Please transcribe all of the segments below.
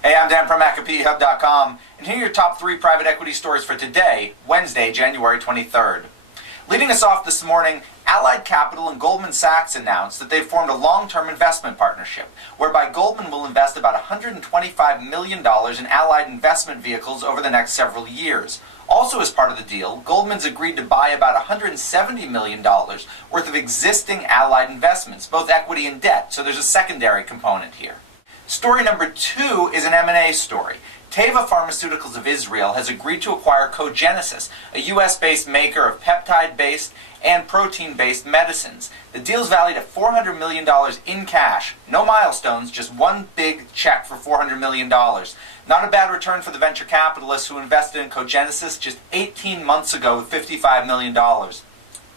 Hey, I'm Dan Primack at peHUB.com, and here are your top 3 private equity stories for today, Wednesday, January 23rd. Leading us off this morning, Allied Capital and Goldman Sachs announced that they've formed a long-term investment partnership, whereby Goldman will invest about $125 million in Allied investment vehicles over the next several years. Also as part of the deal, Goldman's agreed to buy about $170 million worth of existing Allied investments, both equity and debt, so there's a secondary component here. Story number 2 is an M&A story. Teva Pharmaceuticals of Israel has agreed to acquire Cogenesis, a U.S.-based maker of peptide-based and protein-based medicines. The deal is valued at $400 million in cash. No milestones, just one big check for $400 million. Not a bad return for the venture capitalists who invested in Cogenesis just 18 months ago with $55 million.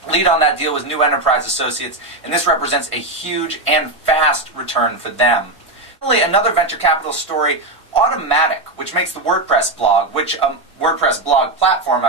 Lead on that deal was New Enterprise Associates, and this represents a huge and fast return for them. Finally, another venture capital story, Automatic, which makes the WordPress blog, WordPress blog platform,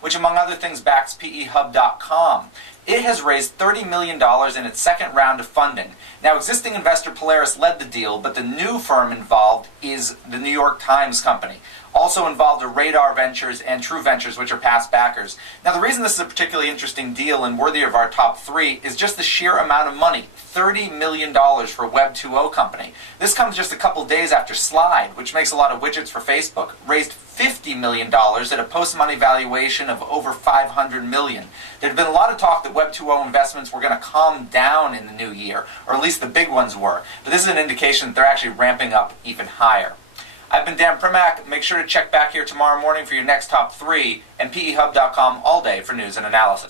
which among other things backs peHUB.com. It has raised $30 million in its second round of funding. Now, existing investor Polaris led the deal, but the new firm involved is the New York Times company. Also involved are Radar Ventures and True Ventures, which are past backers. Now, the reason this is a particularly interesting deal and worthy of our top 3 is just the sheer amount of money, $30 million for a Web 2.0 company. This comes just a couple days after Slide, which makes a lot of widgets for Facebook, raised $50 million at a post-money valuation of over $500 million. There had been a lot of talk that Web 2.0 investments were going to calm down in the new year, or at least the big ones were. But this is an indication that they're actually ramping up even higher. I've been Dan Primack. Make sure to check back here tomorrow morning for your next top 3 and peHUB.com all day for news and analysis.